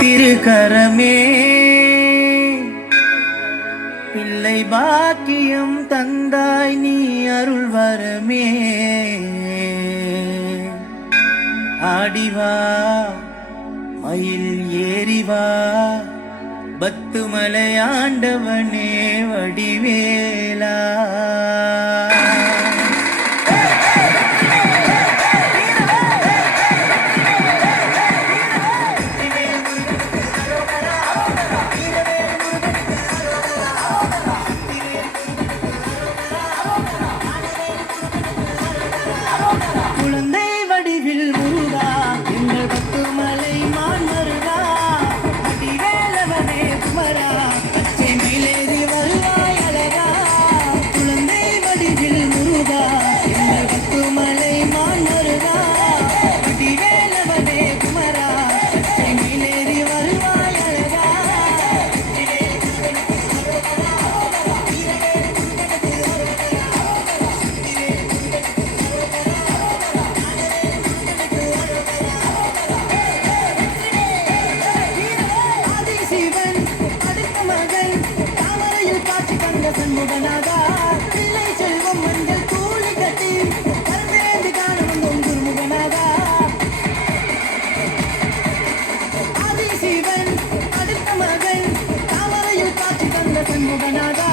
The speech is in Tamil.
திருக்கரமே பிள்ளை பாக்கியம் தந்தாய் நீ அருள் வரமே ஆடிவா மயில் ஏறிவா பத்துமலை ஆண்டவனே வடிவேலா குழந்தை வடிவில் முருகா எங்கள் பத்துமலை மான் மருகா வடிவேலவனே குமரா பச்சை மேலேறி வருவாய் அழகா குழந்தை வடிவில் முருகா எங்கள் பத்துமலை மான் மருகா வடிவேலவனே குமரா பச்சை மேலேறி வருவாய் அழகா சண்முகநாதா பிள்ளை செல்வம் மஞ்சள் கூலி கட்டி கருமேந்து காண வந்தோம் குருமுகநாதா ஆதிசிவன் அடுத்த மகன் தாமரையில் காட்சி தந்த சண்முகநாதா